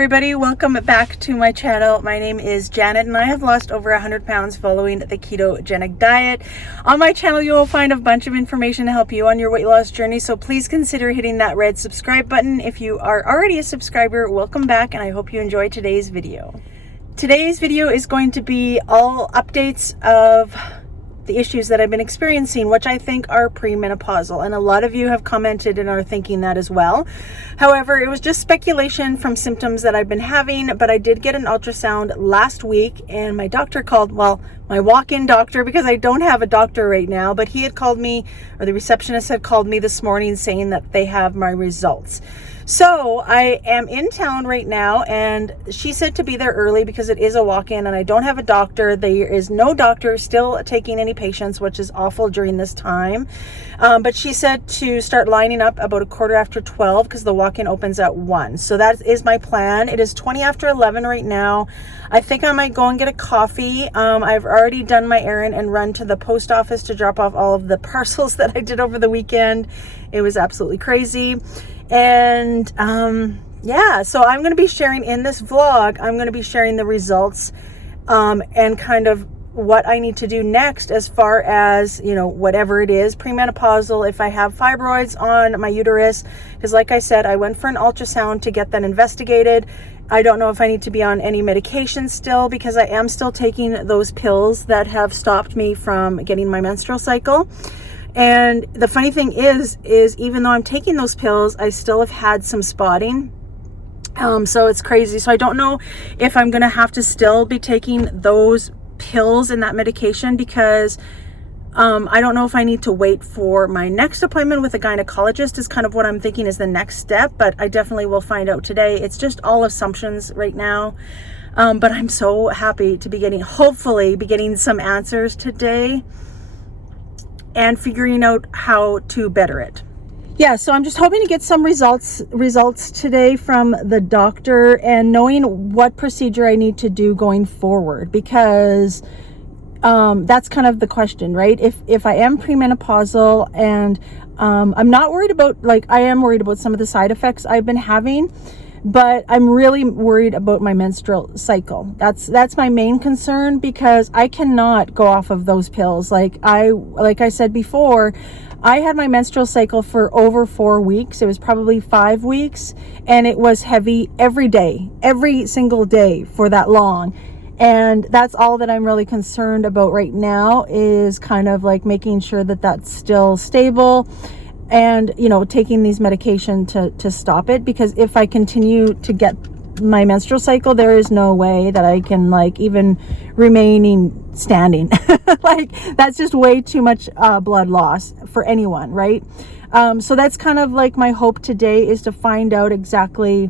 everybody, welcome back to my channel. My name is Janet and I have lost over 100 pounds following the ketogenic diet. On my channel you will find a bunch of information to help you on your weight loss journey, so please consider hitting that red subscribe button. If you are already a subscriber, welcome back and I hope you enjoy today's video. Today's video is going to be all updates of the issues that I've been experiencing, which I think are premenopausal, and a lot of you have commented and are thinking that as well. However, it was just speculation from symptoms that I've been having, but I did get an ultrasound last week and my doctor called, well, my walk-in doctor, because I don't have a doctor right now, but he had called me, or the receptionist had called me this morning saying that they have my results. So I am in town right now and she said to be there early because it is a walk-in and I don't have a doctor. There is no doctor still taking any patients, which is awful during this time. But she said to start lining up about 12:15 because the walk-in opens at 1. So that is my plan. It is 20 after 11 right now. I think I might go and get a coffee. I've already done my errand and run to the post office to drop off all of the parcels that I did over the weekend. It was absolutely crazy. And yeah, so I'm going to be sharing in this vlog, I'm going to be sharing the results and kind of what I need to do next as far as, you know, whatever it is, premenopausal, if I have fibroids on my uterus, because like I said, I went for an ultrasound to get that investigated. I don't know if I need to be on any medication still because I am still taking those pills that have stopped me from getting my menstrual cycle. And the funny thing is even though I'm taking those pills, I still have had some spotting. So it's crazy. So I don't know if I'm going to have to still be taking those pills and that medication because I don't know if I need to wait for my next appointment with a gynecologist is kind of what I'm thinking is the next step, but I definitely will find out today. It's just all assumptions right now. But I'm so happy to be hopefully be getting some answers today and figuring out how to better it. Yeah, so I'm just hoping to get some results today from the doctor and knowing what procedure I need to do going forward, because that's kind of the question, right? If I am premenopausal and I'm not worried about, like, I am worried about some of the side effects I've been having, but I'm really worried about my menstrual cycle. That's my main concern because I cannot go off of those pills. Like I said before, I had my menstrual cycle for over 4 weeks. It was probably 5 weeks, and it was heavy every day, every single day for that long. And that's all that I'm really concerned about right now is kind of like making sure that that's still stable and, you know, taking these medication to stop it, because if I continue to get my menstrual cycle, there is no way that I can like even remaining standing. Like that's just way too much blood loss for anyone, right? So that's kind of like my hope today is to find out exactly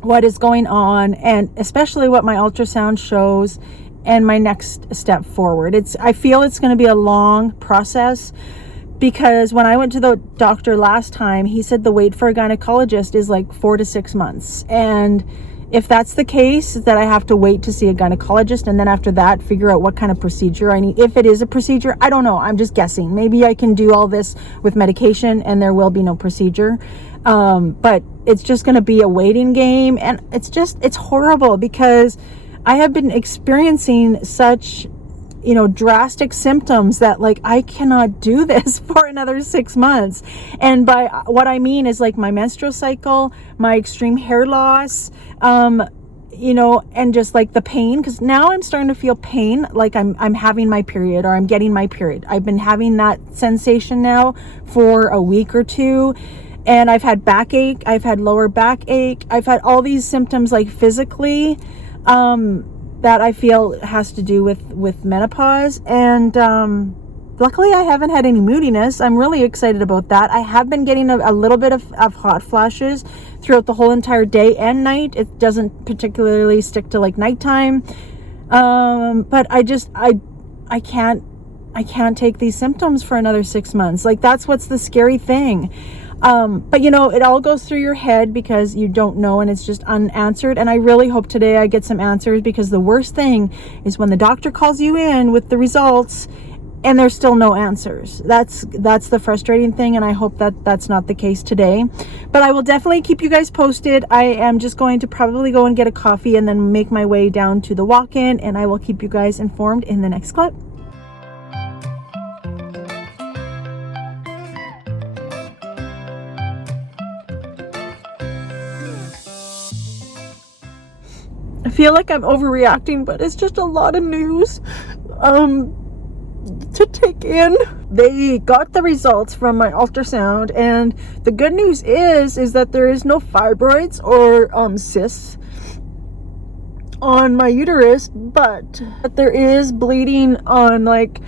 what is going on and especially what my ultrasound shows and my next step forward. I feel it's going to be a long process, because when I went to the doctor last time, he said the wait for a gynecologist is like 4 to 6 months. And if that's the case, that I have to wait to see a gynecologist and then after that figure out what kind of procedure I need. If it is a procedure, I don't know. I'm just guessing. Maybe I can do all this with medication and there will be no procedure. But it's just going to be a waiting game. And it's horrible because I have been experiencing such, you know, drastic symptoms that like I cannot do this for another 6 months. And by what I mean is like my menstrual cycle, my extreme hair loss, you know, and just like the pain, because now I'm starting to feel pain like I'm having my period or I'm getting my period. I've been having that sensation now for a week or two, and I've had backache, I've had lower backache, I've had all these symptoms like physically that I feel has to do with menopause. And luckily I haven't had any moodiness. I'm really excited about that. I have been getting a little bit of hot flashes throughout the whole entire day and night. It doesn't particularly stick to like nighttime. But I can't take these symptoms for another 6 months. Like that's what's the scary thing. But you know, it all goes through your head because you don't know and it's just unanswered. And I really hope today I get some answers, because the worst thing is when the doctor calls you in with the results and there's still no answers. That's the frustrating thing, and I hope that that's not the case today. But I will definitely keep you guys posted. I am just going to probably go and get a coffee and then make my way down to the walk-in, and I will keep you guys informed in the next clip. I feel like I'm overreacting, but it's just a lot of news to take in. They got the results from my ultrasound, and the good news is that there is no fibroids or cysts on my uterus, but there is bleeding on, like,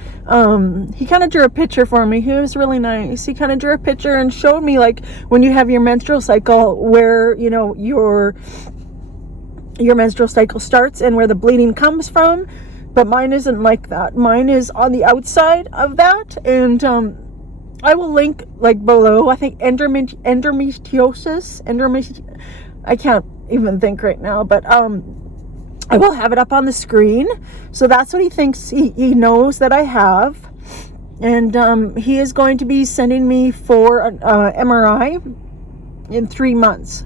he kind of drew a picture for me. He was really nice. He kind of drew a picture and showed me, like, when you have your menstrual cycle, where, you know, your menstrual cycle starts and where the bleeding comes from. But mine isn't like that. Mine is on the outside of that, and I will link, like, below. I think endometriosis. I can't even think right now, but I will have it up on the screen. So that's what he thinks he knows that I have, and he is going to be sending me for an MRI in 3 months.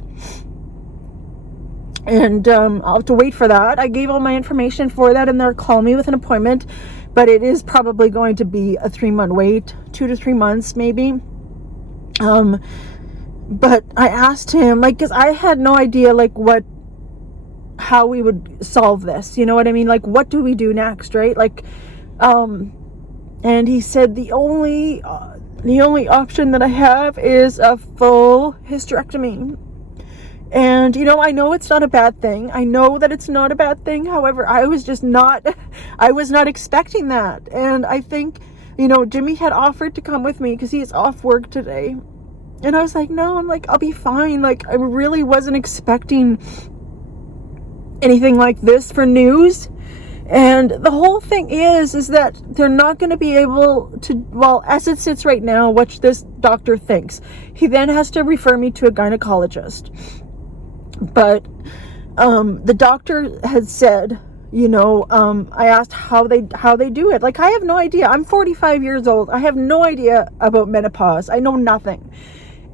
And I'll have to wait for that. I gave all my information for that, and they'll call me with an appointment, but it is probably going to be a 3-month wait, 2 to 3 months maybe. But I asked him, like, because I had no idea, like, how we would solve this, you know what I mean? Like, what do we do next, right? Like, and he said the only option that I have is a full hysterectomy. And, you know, I know it's not a bad thing. I know that it's not a bad thing. However, I was not expecting that. And I think, you know, Jimmy had offered to come with me because he is off work today. And I was like, no, I'm like, I'll be fine. Like, I really wasn't expecting anything like this for news. And the whole thing is that they're not going to be able to, well, as it sits right now, what this doctor thinks. He then has to refer me to a gynecologist. But the doctor had said, you know, I asked how they do it. Like, I have no idea. I'm 45 years old. I have no idea about menopause. I know nothing.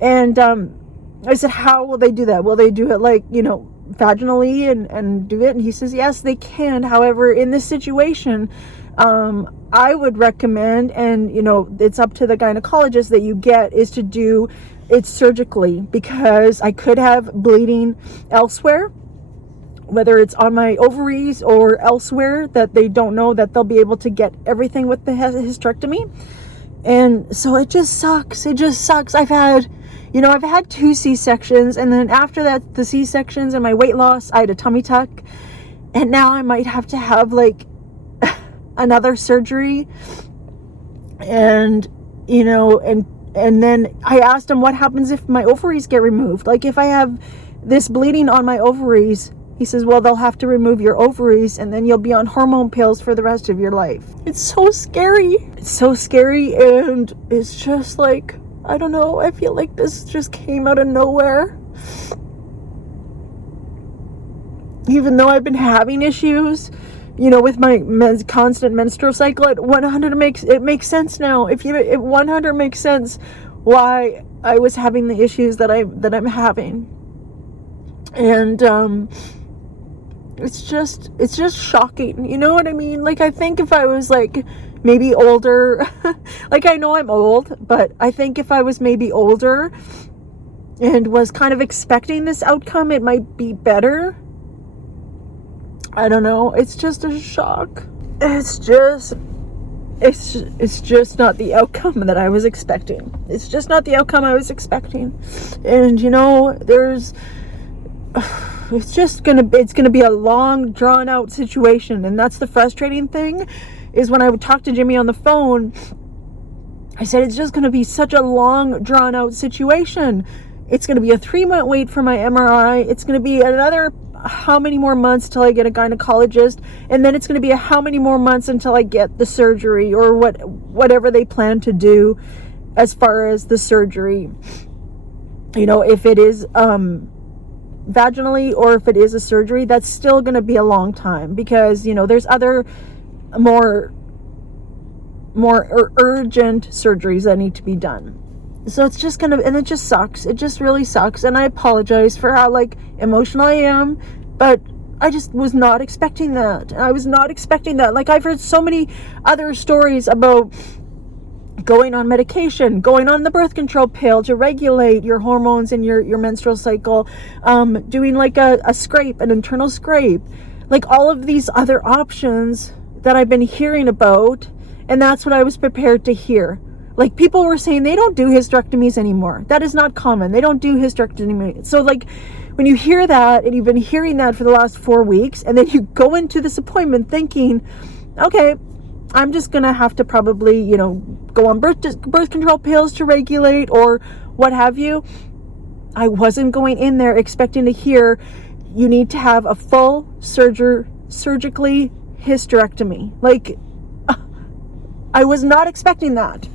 And I said, how will they do that? Will they do it, like, you know, vaginally and do it? And he says, yes, they can. However, in this situation, I would recommend, and, you know, it's up to the gynecologist that you get, is to do it surgically, because I could have bleeding elsewhere, whether it's on my ovaries or elsewhere, that they don't know that they'll be able to get everything with the hysterectomy. And so it just sucks. It just sucks. I've had 2 C-sections, and then after that, the C-sections and my weight loss, I had a tummy tuck, and now I might have to have, like, another surgery. And, you know, and then I asked him, what happens if my ovaries get removed? Like, if I have this bleeding on my ovaries, he says, well, they'll have to remove your ovaries, and then you'll be on hormone pills for the rest of your life. It's so scary. It's so scary, and it's just like, I don't know, I feel like this just came out of nowhere. Even though I've been having issues, you know, with my constant menstrual cycle, it 100 makes sense now. It 100 makes sense why I was having the issues that I'm having. And it's just shocking. You know what I mean? Like, I think if I was, like, maybe older, like, I know I'm old, but I think if I was maybe older and was kind of expecting this outcome, it might be better. I don't know. It's just a shock. It's just not the outcome that I was expecting. It's just not the outcome I was expecting. And, you know, it's gonna be a long, drawn out situation. And that's the frustrating thing, is when I would talk to Jimmy on the phone, I said, it's just gonna be such a long, drawn out situation. It's gonna be a 3-month wait for my MRI. It's gonna be another how many more months till I get a gynecologist, and then it's going to be how many more months until I get the surgery, or whatever they plan to do as far as the surgery. You know, if it is vaginally, or if it is a surgery, that's still going to be a long time, because, you know, there's other more more urgent surgeries that need to be done. So it's just kind of, and it just sucks. It just really sucks. And I apologize for how like emotional I am, but I just was not expecting that. I was not expecting that. Like, I've heard so many other stories about going on medication, going on the birth control pill to regulate your hormones and your menstrual cycle, doing like a scrape, an internal scrape, like all of these other options that I've been hearing about. And that's what I was prepared to hear. Like, people were saying they don't do hysterectomies anymore. That is not common. They don't do hysterectomy. So like, when you hear that, and you've been hearing that for the last 4 weeks, and then you go into this appointment thinking, okay, I'm just gonna have to probably, you know, go on birth control pills to regulate or what have you. I wasn't going in there expecting to hear you need to have a full surgically hysterectomy. Like, I was not expecting that.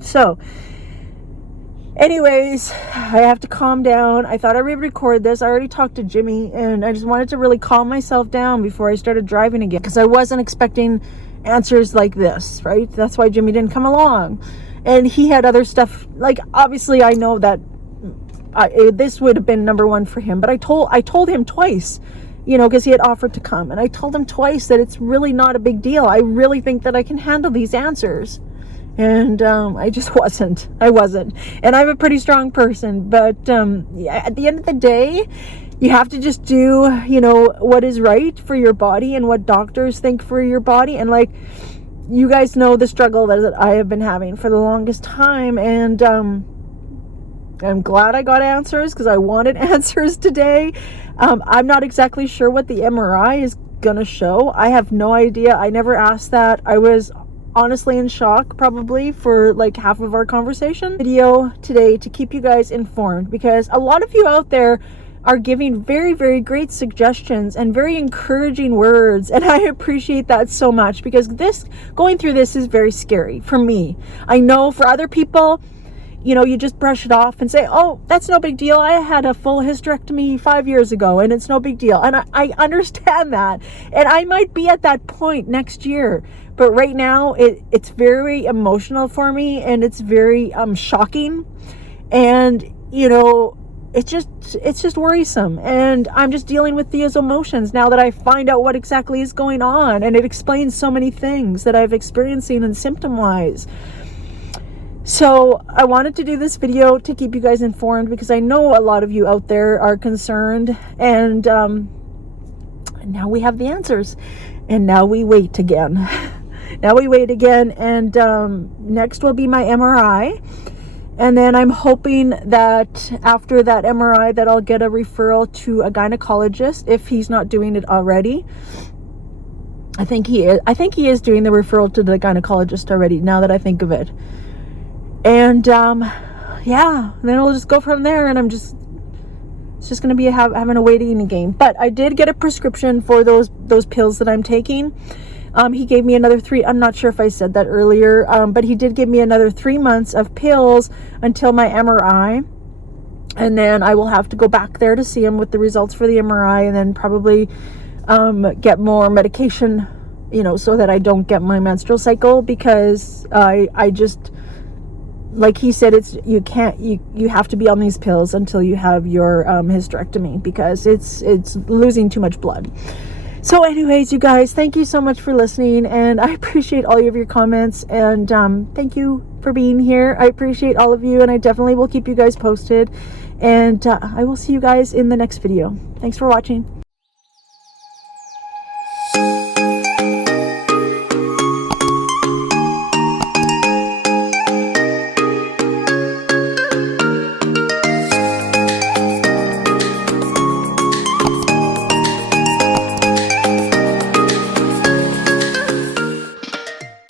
So anyways, I have to calm down. I thought I would record this. I already talked to Jimmy, and I just wanted to really calm myself down before I started driving again, because I wasn't expecting answers like this, right? That's why Jimmy didn't come along. And he had other stuff. Like, obviously I know that this would have been number one for him, but I told him twice, you know, because he had offered to come, and I told him twice that it's really not a big deal. I really think that I can handle these answers. And I just wasn't. I wasn't. And I'm a pretty strong person. But at the end of the day, you have to just do, you know, what is right for your body and what doctors think for your body. And like, you guys know the struggle that I have been having for the longest time. And I'm glad I got answers, because I wanted answers today. I'm not exactly sure what the MRI is going to show. I have no idea. I never asked that. I was honestly in shock probably for like half of our conversation. Video today to keep you guys informed, because a lot of you out there are giving very, very great suggestions and very encouraging words, and I appreciate that so much, because going through this is very scary for me. I know for other people, you know, you just brush it off and say, oh, that's no big deal. I had a full hysterectomy 5 years ago and it's no big deal. And I understand that. And I might be at that point next year. But right now, it's very emotional for me, and it's very shocking. And, you know, it's just worrisome. And I'm just dealing with these emotions now that I find out what exactly is going on. And it explains so many things that I've experiencing and symptom-wise. So I wanted to do this video to keep you guys informed, because I know a lot of you out there are concerned, and now we have the answers, and now we wait again. And next will be my MRI, and then I'm hoping that after that MRI that I'll get a referral to a gynecologist if he's not doing it already. I think he is doing the referral to the gynecologist already, now that I think of it. And yeah, then we'll just go from there, and it's just gonna be having a waiting game. But I did get a prescription for those pills that I'm taking. He gave me another 3. I'm not sure if I said that earlier, but he did give me another 3 months of pills until my MRI, and then I will have to go back there to see him with the results for the MRI, and then probably get more medication, you know, so that I don't get my menstrual cycle, because I just, like he said, you have to be on these pills until you have your hysterectomy, because it's losing too much blood. So anyways, you guys, thank you so much for listening, and I appreciate all of your comments, and thank you for being here. I appreciate all of you, and I definitely will keep you guys posted, and I will see you guys in the next video. Thanks for watching.